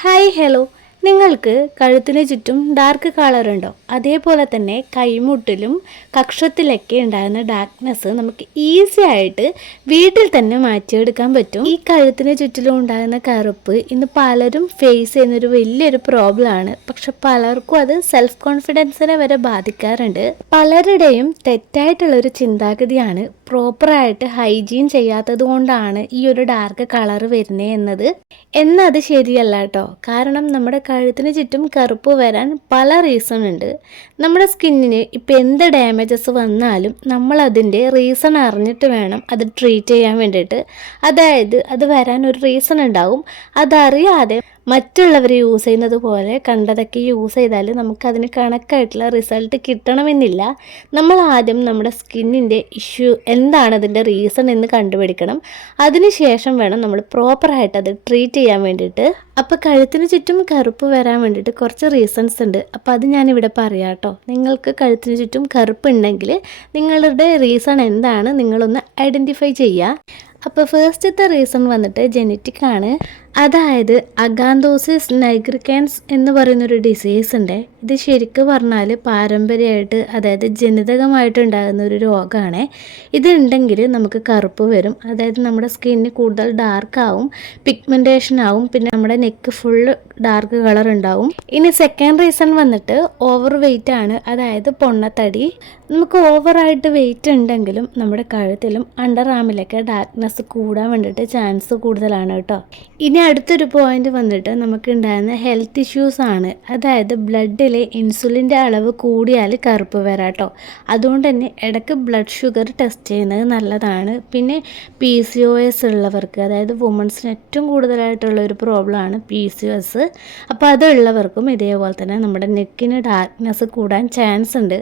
Hi hello നിങ്ങൾക്ക് കഴുത്തിന് ചുറ്റും ഡാർക്ക് കളർ ഉണ്ടോ? അതേപോലെ തന്നെ കൈമുട്ടിലും കക്ഷത്തിലൊക്കെ ഉണ്ടാകുന്ന ഡാർക്ക്നെസ് നമുക്ക് ഈസി ആയിട്ട് വീട്ടിൽ തന്നെ മാറ്റിയെടുക്കാൻ പറ്റും. ഈ കഴുത്തിന് ചുറ്റിലും ഉണ്ടാകുന്ന കറുപ്പ് ഇന്ന് പലരും ഫേസ് ചെയ്യുന്നൊരു വലിയൊരു പ്രോബ്ലം ആണ്. പക്ഷെ പലർക്കും അത് സെൽഫ് കോൺഫിഡൻസിനെ വരെ ബാധിക്കാറുണ്ട്. പലരുടെയും തെറ്റായിട്ടുള്ള ഒരു ചിന്താഗതിയാണ് പ്രോപ്പറായിട്ട് ഹൈജീൻ ചെയ്യാത്തത് കൊണ്ടാണ് ഈ ഒരു ഡാർക്ക് കളർ വരുന്നത് എന്നത് ശരിയല്ല കേട്ടോ. കാരണം നമ്മുടെ കഴുത്തിന് ചുറ്റും കറുപ്പ് വരാൻ പല റീസൺ ഉണ്ട്. നമ്മുടെ സ്കിന്നിന് ഇപ്പം എന്ത് ഡാമേജസ് വന്നാലും നമ്മൾ അതിന്റെ റീസൺ അറിഞ്ഞിട്ട് വേണം അത് ട്രീറ്റ് ചെയ്യാൻ വേണ്ടിയിട്ട്. അതായത് അത് വരാൻ ഒരു റീസൺ ഉണ്ടാവും. അതറിയാതെ മറ്റുള്ളവർ യൂസ് ചെയ്യുന്നത് പോലെ കണ്ടതൊക്കെ യൂസ് ചെയ്താൽ നമുക്കതിന് കണക്കായിട്ടുള്ള റിസൾട്ട് കിട്ടണമെന്നില്ല. നമ്മൾ ആദ്യം നമ്മുടെ സ്കിന്നിന്റെ ഇഷ്യൂ എന്താണ് അതിന്റെ റീസൺ എന്ന് കണ്ടുപിടിക്കണം. അതിനുശേഷം വേണം നമ്മൾ പ്രോപ്പറായിട്ട് അത് ട്രീറ്റ് ചെയ്യാൻ വേണ്ടിയിട്ട്. അപ്പോൾ കഴുത്തിന് ചുറ്റും കറുപ്പ് വരാൻ വേണ്ടിയിട്ട് കുറച്ച് റീസൺസ് ഉണ്ട്. അപ്പോൾ അത് ഞാനിവിടെ പറയാം കേട്ടോ നിങ്ങൾക്ക് കഴുത്തിന് ചുറ്റും കറുപ്പ് ഉണ്ടെങ്കിൽ നിങ്ങളുടെ റീസൺ എന്താണ് നിങ്ങളൊന്ന് ഐഡന്റിഫൈ ചെയ്യുക അപ്പോൾ ഫേസ്റ്റത്തെ റീസൺ വന്നിട്ട് ജെനറ്റിക് ആണ്. അതായത് അഗാന്തോസിസ് നൈഗ്രിക്കാൻസ് എന്ന് പറയുന്നൊരു ഡിസീസ് ഉണ്ട്. ഇത് ശരിക്കും പറഞ്ഞാൽ പാരമ്പര്യമായിട്ട് അതായത് ജനിതകമായിട്ട് ഉണ്ടാകുന്ന ഒരു രോഗമാണ് ഇതുണ്ടെങ്കിൽ നമുക്ക് കറുപ്പ് വരും. അതായത് നമ്മുടെ സ്കിന്നിന് കൂടുതൽ ഡാർക്ക് ആവും പിഗ്മെന്റേഷൻ ആവും പിന്നെ നമ്മുടെ നെക്ക് ഫുള്ള് ഡാർക്ക് കളർ ഉണ്ടാവും. ഇനി സെക്കൻഡ് റീസൺ വന്നിട്ട് ഓവർ വെയിറ്റ് ആണ്. അതായത് പൊണ്ണത്തടി. നമുക്ക് ഓവറായിട്ട് വെയിറ്റ് ഉണ്ടെങ്കിലും നമ്മുടെ കഴുത്തിലും അണ്ടർ ആമിലൊക്കെ ഡാർക്ക്നെസ് കൂടാൻ വേണ്ടിയിട്ട് ചാൻസ് കൂടുതലാണ് കേട്ടോ. ഇനി അടുത്തൊരു പോയിന്റ് വന്നിട്ട് നമുക്ക് ഉണ്ടാകുന്ന ഹെൽത്ത് ഇഷ്യൂസ് ആണ്. അതായത് ബ്ലഡിലെ ഇൻസുലിന്റെ അളവ് കൂടിയാൽ കറുപ്പ് വരാട്ടോ അതുകൊണ്ട് തന്നെ ഇടയ്ക്ക് ബ്ലഡ് ഷുഗർ ടെസ്റ്റ് ചെയ്യുന്നത് നല്ലതാണ്. പിന്നെ പി സി ഒ എസ് ഉള്ളവർക്ക് അതായത് വുമൺസിന് ഏറ്റവും കൂടുതലായിട്ടുള്ള ഒരു പ്രോബ്ലമാണ് പി സി ഒ എസ് അപ്പോൾ അതുള്ളവർക്കും ഇതേപോലെ തന്നെ നമ്മുടെ നെക്കിന് ഡാർക്ക്നെസ് കൂടാൻ ചാൻസ് ഉണ്ട്.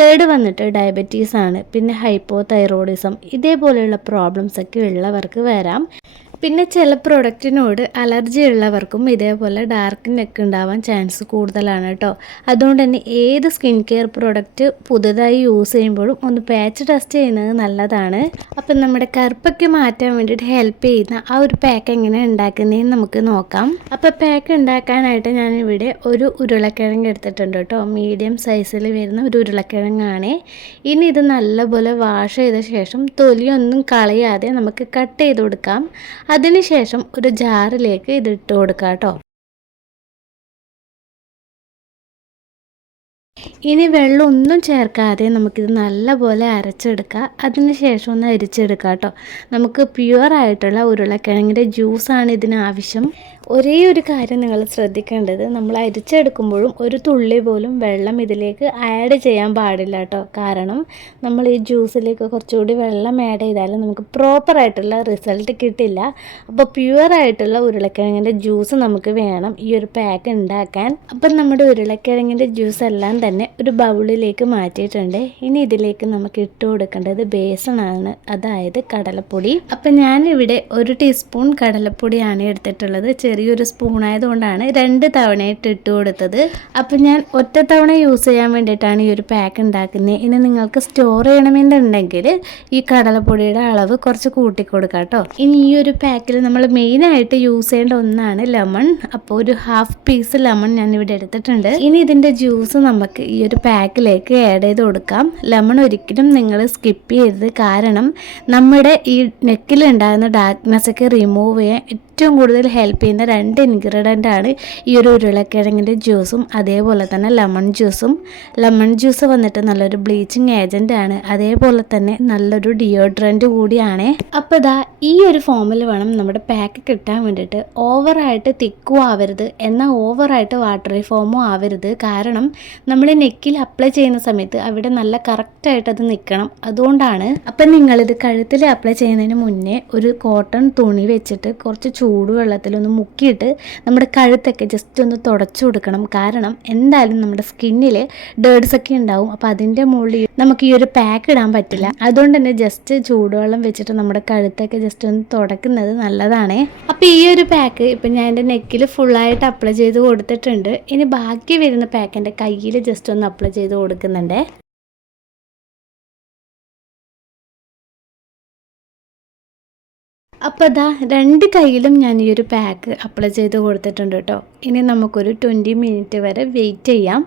തേർഡ് വന്നിട്ട് ഡയബറ്റീസ് ആണ്. പിന്നെ ഹൈപ്പോ തൈറോയിഡിസം ഇതേപോലെയുള്ള പ്രോബ്ലംസ് ഒക്കെ ഉള്ളവർക്ക് വരാം. പിന്നെ ചില പ്രൊഡക്റ്റിനോട് അലർജി ഉള്ളവർക്കും ഇതേപോലെ ഡാർക്ക് നെക്ക് ഉണ്ടാവാൻ ചാൻസ് കൂടുതലാണ് കേട്ടോ അതുകൊണ്ട് തന്നെ ഏത് സ്കിൻ കെയർ പ്രൊഡക്റ്റ് പുതുതായി യൂസ് ചെയ്യുമ്പോഴും ഒന്ന് പാച്ച് ടെസ്റ്റ് ചെയ്യുന്നത് നല്ലതാണ്. അപ്പം നമ്മുടെ കറുപ്പൊക്കെ മാറ്റാൻ വേണ്ടിയിട്ട് ഹെൽപ്പ് ചെയ്യുന്ന ആ ഒരു പാക്ക് എങ്ങനെ ഉണ്ടാക്കുന്നതെന്ന് നമുക്ക് നോക്കാം. അപ്പോൾ പാക്ക് ഉണ്ടാക്കാനായിട്ട് ഞാനിവിടെ ഒരു ഉരുളക്കിഴങ്ങ് എടുത്തിട്ടുണ്ട് കേട്ടോ മീഡിയം സൈസിൽ വരുന്ന ഒരു ഉരുളക്കിഴങ്ങാണ്. ഇനി ഇത് നല്ലപോലെ വാഷ് ചെയ്ത ശേഷം തൊലിയൊന്നും കളയാതെ നമുക്ക് കട്ട് ചെയ്ത് കൊടുക്കാം. അതിനുശേഷം ഒരു ജാറിലേക്ക് ഇത് ഇട്ട് കൊടുക്കാം കേട്ടോ. ഇനി വെള്ളം ഒന്നും ചേർക്കാതെ നമുക്കിത് നല്ലപോലെ അരച്ചെടുക്കുക അതിനുശേഷം ഒന്ന് അരിച്ചെടുക്കാം കേട്ടോ. നമുക്ക് പ്യുവർ ആയിട്ടുള്ള ഉരുളക്കിഴങ്ങിന്റെ ജ്യൂസാണ് ഇതിന് ആവശ്യം. ഒരേ ഒരു കാര്യം നിങ്ങൾ ശ്രദ്ധിക്കേണ്ടത് നമ്മൾ അരിച്ചെടുക്കുമ്പോഴും ഒരു തുള്ളി പോലും വെള്ളം ഇതിലേക്ക് ആഡ് ചെയ്യാൻ പാടില്ല കേട്ടോ. കാരണം നമ്മൾ ഈ ജ്യൂസിലേക്ക് കുറച്ചുകൂടി വെള്ളം ആഡ് ചെയ്താൽ നമുക്ക് പ്രോപ്പറായിട്ടുള്ള റിസൾട്ട് കിട്ടില്ല. അപ്പോൾ പ്യുവറായിട്ടുള്ള ഉരുളക്കിഴങ്ങിന്റെ ജ്യൂസ് നമുക്ക് വേണം ഈ ഒരു പാക്ക് ഉണ്ടാക്കാൻ. അപ്പം നമ്മുടെ ഉരുളക്കിഴങ്ങിന്റെ ജ്യൂസ് എല്ലാം തന്നെ ഒരു ബൗളിലേക്ക് മാറ്റിയിട്ടുണ്ട്. ഇനി ഇതിലേക്ക് നമുക്ക് ഇട്ട് കൊടുക്കേണ്ടത് ബേസണാണ് അതായത് കടലപ്പൊടി. അപ്പം ഞാനിവിടെ ഒരു ടീസ്പൂൺ കടലപ്പൊടിയാണ് എടുത്തിട്ടുള്ളത്. ചെറിയൊരു സ്പൂൺ ആയതുകൊണ്ടാണ് രണ്ട് തവണയായിട്ട് ഇട്ട് കൊടുത്തത്. അപ്പം ഞാൻ ഒറ്റ തവണ യൂസ് ചെയ്യാൻ വേണ്ടിയിട്ടാണ് ഈ ഒരു പാക്ക് ഉണ്ടാക്കുന്നത് ഇനി നിങ്ങൾക്ക് സ്റ്റോർ ചെയ്യണമെന്നുണ്ടെങ്കിൽ ഈ കടലപ്പൊടിയുടെ അളവ് കുറച്ച് കൂട്ടിക്കൊടുക്കാം കേട്ടോ. ഇനി ഈ ഒരു പാക്കിൽ നമ്മൾ മെയിനായിട്ട് യൂസ് ചെയ്യേണ്ട ഒന്നാണ് ലെമൺ അപ്പോൾ ഒരു ഹാഫ് പീസ് ലെമൺ ഞാൻ ഇവിടെ എടുത്തിട്ടുണ്ട്. ഇനി ഇതിന്റെ ജ്യൂസ് നമുക്ക് ഈ ഒരു പാക്കിലേക്ക് ആഡ് ചെയ്ത് കൊടുക്കാം. ലെമൺ ഒരിക്കലും നിങ്ങൾ സ്കിപ്പ് ചെയ്യരുത്. കാരണം നമ്മുടെ ഈ നെക്കിലുണ്ടാകുന്ന ഡാർക്ക്നെസ് ഒക്കെ റിമൂവ് ചെയ്യാൻ ഏറ്റവും കൂടുതൽ ഹെൽപ്പ് ചെയ്യുന്ന രണ്ട് ഇൻഗ്രീഡിയന്റ് ആണ് ഈ ഒരു ഉരുളക്കിഴങ്ങിന്റെ ജ്യൂസും അതേപോലെ തന്നെ ലെമൺ ജ്യൂസും ലെമൺ ജ്യൂസ് വന്നിട്ട് നല്ലൊരു ബ്ലീച്ചിങ് ഏജന്റ് ആണ്. അതേപോലെ തന്നെ നല്ലൊരു ഡിയോഡ്രന്റ് കൂടിയാണ്. അപ്പോൾ ഇതാ ഈ ഒരു ഫോമിൽ വേണം നമ്മുടെ പാക്ക് കിട്ടാൻ വേണ്ടിയിട്ട്. ഓവറായിട്ട് തിക്കും ആവരുത്. എന്നാൽ ഓവറായിട്ട് വാട്ടറി ഫോമും ആവരുത്. കാരണം നമ്മൾ നെക്കിൽ അപ്ലൈ ചെയ്യുന്ന സമയത്ത് അവിടെ നല്ല കറക്റ്റായിട്ട് അത് നിൽക്കണം. അതുകൊണ്ടാണ്. അപ്പം നിങ്ങളിത് കഴുത്തിൽ അപ്ലൈ ചെയ്യുന്നതിന് മുന്നേ ഒരു കോട്ടൺ തുണി വെച്ചിട്ട് കുറച്ച് ചൂടുവെള്ളത്തിലൊന്ന് മുക്കിയിട്ട് നമ്മുടെ കഴുത്തൊക്കെ ജസ്റ്റ് ഒന്ന് തുടച്ചു കൊടുക്കണം. കാരണം എന്തായാലും നമ്മുടെ സ്കിന്നിൽ ഡേർഡ്സ് ഒക്കെ ഉണ്ടാവും. അപ്പോൾ അതിന്റെ മുകളിൽ നമുക്ക് ഈ ഒരു പാക്ക് ഇടാൻ പറ്റില്ല. അതുകൊണ്ട് തന്നെ ജസ്റ്റ് ചൂടുവെള്ളം വെച്ചിട്ട് നമ്മുടെ കഴുത്തൊക്കെ ജസ്റ്റ് ഒന്ന് തുടക്കുന്നത് നല്ലതാണ്. അപ്പോൾ ഈ ഒരു പാക്ക് ഇപ്പം ഞാൻ എന്റെ നെക്കിൽ ഫുള്ളായിട്ട് അപ്ലൈ ചെയ്ത് കൊടുത്തിട്ടുണ്ട്. ഇനി ബാക്കി വരുന്ന പാക്ക് എന്റെ കയ്യിൽ ജസ്റ്റ് ഒന്ന് അപ്ലൈ ചെയ്ത് കൊടുക്കുന്നുണ്ട്. അപ്പോൾ അതാ രണ്ട് കയ്യിലും ഞാൻ ഈ ഒരു പാക്ക് അപ്ലൈ ചെയ്ത് കൊടുത്തിട്ടുണ്ട് കേട്ടോ ഇനി നമുക്കൊരു ട്വന്റി മിനിറ്റ് വരെ വെയിറ്റ് ചെയ്യാം.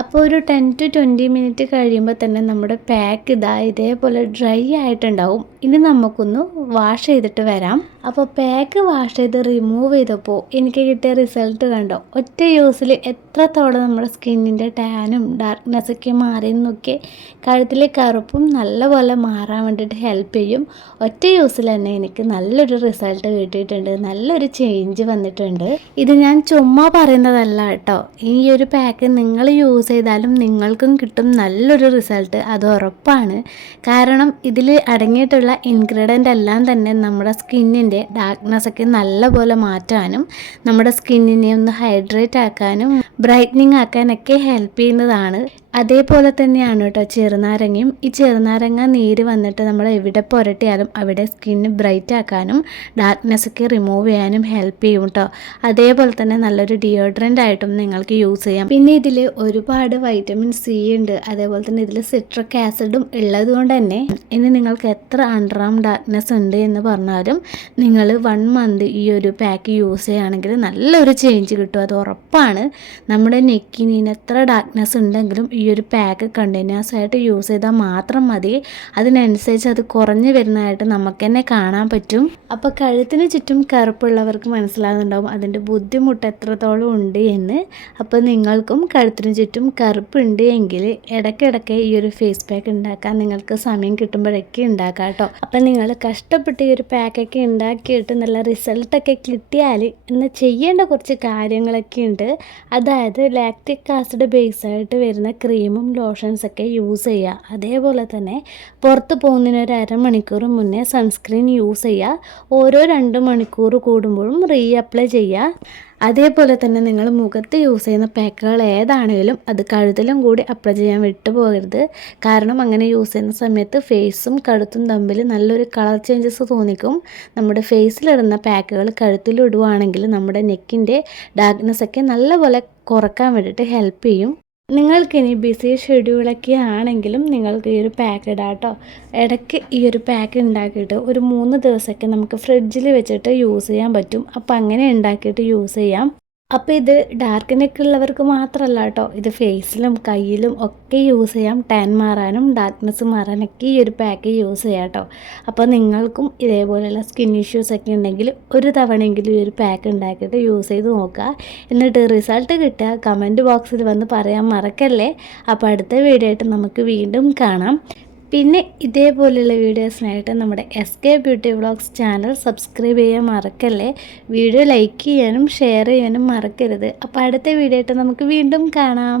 അപ്പോൾ ഒരു ടെൻ ടു ട്വന്റി മിനിറ്റ് കഴിയുമ്പോൾ തന്നെ നമ്മുടെ പാക്ക് ഇതാ ഇതേപോലെ ഡ്രൈ ആയിട്ടുണ്ടാവും. ഇനി നമുക്കൊന്ന് വാഷ് ചെയ്തിട്ട് വരാം. അപ്പോൾ പാക്ക് വാഷ് ചെയ്ത് റിമൂവ് ചെയ്തപ്പോൾ എനിക്ക് കിട്ടിയ റിസൾട്ട് കണ്ടോ? ഒറ്റ യൂസിൽ എത്രത്തോളം നമ്മുടെ സ്കിന്നിന്റെ ടാനും ഡാർക്ക്നെസ്സൊക്കെ മാറിയെന്നൊക്കെ കഴുത്തിലെ കറുപ്പും നല്ലപോലെ മാറാൻ വേണ്ടിയിട്ട് ഹെൽപ്പ് ചെയ്യും. ഒറ്റ യൂസിൽ തന്നെ എനിക്ക് നല്ലൊരു റിസൾട്ട് കിട്ടിയിട്ടുണ്ട്. നല്ലൊരു ചേഞ്ച് വന്നിട്ടുണ്ട്. ഇത് ഞാൻ ചുമ്മാ പറയുന്നതല്ല കേട്ടോ. ഈ ഒരു പാക്ക് നിങ്ങൾ യൂസ് ചെയ്താലും നിങ്ങൾക്കും കിട്ടും നല്ലൊരു റിസൾട്ട് അത് ഉറപ്പാണ്. കാരണം ഇതിൽ അടങ്ങിയിട്ടുള്ള ഇൻഗ്രീഡിയന്റ് എല്ലാം തന്നെ നമ്മുടെ സ്കിന്നിന്റെ ഡാർക്ക്നെസ്സൊക്കെ നല്ലപോലെ മാറ്റാനും നമ്മുടെ സ്കിന്നിനെ ഒന്ന് ഹൈഡ്രേറ്റ് ആക്കാനും ബ്രൈറ്റനിങ് ആക്കാനൊക്കെ ഹെൽപ്പ് ചെയ്യുന്നതാണ്. അതേപോലെ തന്നെയാണ് കേട്ടോ ചെറുനാരങ്ങയും. ഈ ചെറുനാരങ്ങ നീര് വന്നിട്ട് നമ്മൾ എവിടെ പുരട്ടിയാലും അവിടെ സ്കിന്ന് ബ്രൈറ്റ് ആക്കാനും ഡാർക്ക്നെസ് ഒക്കെ റിമൂവ് ചെയ്യാനും ഹെൽപ്പ് ചെയ്യും കേട്ടോ അതേപോലെ തന്നെ നല്ലൊരു ഡിയോഡ്രന്റ് ആയിട്ടും നിങ്ങൾക്ക് യൂസ് ചെയ്യാം. പിന്നെ ഇതിൽ ഒരുപാട് വൈറ്റമിൻ സി ഉണ്ട്. അതേപോലെ തന്നെ ഇതിൽ സിട്രിക് ആസിഡും ഉള്ളത് കൊണ്ട് തന്നെ ഇനി നിങ്ങൾക്ക് എത്ര അണ്ടറാം ഡാർക്ക്നെസ് ഉണ്ട് എന്ന് പറഞ്ഞാലും നിങ്ങൾ വൺ മന്ത് ഈ ഒരു പാക്ക് യൂസ് ചെയ്യുകയാണെങ്കിൽ നല്ലൊരു ചേഞ്ച് കിട്ടും. അത് ഉറപ്പാണ്. നമ്മുടെ നെക്കിന് എത്ര ഡാർക്ക്നെസ് ഉണ്ടെങ്കിലും ഒരു പാക്ക് കണ്ടിന്യൂസ് ആയിട്ട് യൂസ് ചെയ്താൽ മാത്രം മതി. അതിനനുസരിച്ച് അത് കുറഞ്ഞു വരുന്നതായിട്ട് നമുക്ക് തന്നെ കാണാൻ പറ്റും. അപ്പോൾ കഴുത്തിന് ചുറ്റും കറുപ്പുള്ളവർക്ക് മനസ്സിലാകുന്നുണ്ടാവും അതിന്റെ ബുദ്ധിമുട്ട് എത്രത്തോളം ഉണ്ട് എന്ന്. അപ്പോൾ നിങ്ങൾക്കും കഴുത്തിന് ചുറ്റും കറുപ്പുണ്ട് എങ്കിൽ ഇടയ്ക്കിടയ്ക്ക് ഈ ഒരു ഫേസ് പാക്ക് ഉണ്ടാക്കാൻ നിങ്ങൾക്ക് സമയം കിട്ടുമ്പോഴൊക്കെ ഉണ്ടാക്കാം കേട്ടോ. അപ്പം നിങ്ങൾ കഷ്ടപ്പെട്ട് ഈ ഒരു പാക്കൊക്കെ ഉണ്ടാക്കിയിട്ട് നല്ല റിസൾട്ടൊക്കെ കിട്ടിയാൽ ഇന്ന് ചെയ്യേണ്ട കുറച്ച് കാര്യങ്ങളൊക്കെ ഉണ്ട്. അതായത് ലാക്റ്റിക് ആസിഡ് ബേസ് ആയിട്ട് വരുന്ന ക്രീമും ലോഷൻസൊക്കെ യൂസ് ചെയ്യുക അതേപോലെ തന്നെ പുറത്ത് പോകുന്നതിന് ഒരു അരമണിക്കൂർ മുന്നേ സൺസ്ക്രീൻ യൂസ് ചെയ്യുക ഓരോ രണ്ട് മണിക്കൂർ കൂടുമ്പോഴും റീ അപ്ലൈ ചെയ്യുക അതേപോലെ തന്നെ നിങ്ങൾ മുഖത്ത് യൂസ് ചെയ്യുന്ന പാക്കുകൾ ഏതാണെങ്കിലും അത് കഴുത്തിലും കൂടി അപ്ലൈ ചെയ്യാൻ വിട്ടുപോകരുത് കാരണം അങ്ങനെ യൂസ് ചെയ്യുന്ന സമയത്ത് ഫേസും കഴുത്തും തമ്മിൽ നല്ലൊരു കളർ ചേഞ്ചസ് തോന്നിക്കും. നമ്മുടെ ഫേസിലിടുന്ന പാക്കുകൾ കഴുത്തിലിടുവാണെങ്കിൽ നമ്മുടെ നെക്കിന്റെ ഡാർക്ക്നെസ്സൊക്കെ നല്ലപോലെ കുറയ്ക്കാൻ വേണ്ടിയിട്ട് ഹെൽപ്പ് ചെയ്യും. നിങ്ങൾക്കിനി ബിസി ഷെഡ്യൂളൊക്കെ ആണെങ്കിലും നിങ്ങൾക്ക് ഈ ഒരു പാക്ക് ഇടാം കേട്ടോ. ഇടയ്ക്ക് ഈ ഒരു പാക്ക് ഉണ്ടാക്കിയിട്ട് ഒരു മൂന്ന് ദിവസമൊക്കെ നമുക്ക് ഫ്രിഡ്ജിൽ വെച്ചിട്ട് യൂസ് ചെയ്യാൻ പറ്റും. അപ്പോൾ അങ്ങനെ ഉണ്ടാക്കിയിട്ട് യൂസ് ചെയ്യാം. അപ്പോൾ ഇത് ഡാർക്ക് നെക്ക് ഉള്ളവർക്ക് മാത്രമല്ല കേട്ടോ. ഇത് ഫേസിലും കയ്യിലും ഒക്കെ യൂസ് ചെയ്യാം. ടാൻ മാറാനും ഡാർക്ക്നെസ് മാറാനൊക്കെ ഈ ഒരു പാക്ക് യൂസ് ചെയ്യാം കേട്ടോ. അപ്പോൾ നിങ്ങൾക്കും ഇതേപോലെയുള്ള സ്കിൻ ഇഷ്യൂസ് ഒക്കെ ഉണ്ടെങ്കിൽ ഒരു തവണയെങ്കിലും ഈ ഒരു പാക്ക് ഉണ്ടാക്കിയിട്ട് യൂസ് ചെയ്ത് നോക്കുക. എന്നിട്ട് റിസൾട്ട് കിട്ടുക. കമന്റ് ബോക്സിൽ വന്ന് പറയാൻ മറക്കല്ലേ? അപ്പോൾ അടുത്ത വീഡിയോ ആയിട്ട് നമുക്ക് വീണ്ടും കാണാം. പിന്നെ ഇതേപോലെയുള്ള വീഡിയോസിനായിട്ട് നമ്മുടെ S K beauty vlogs channel subscribe ചെയ്യാൻ മറക്കല്ലേ? വീഡിയോ ലൈക്ക് ചെയ്യാനും ഷെയർ ചെയ്യാനും മറക്കരുത്. അപ്പോൾ അടുത്ത വീഡിയോ ആയിട്ട് നമുക്ക് വീണ്ടും കാണാം.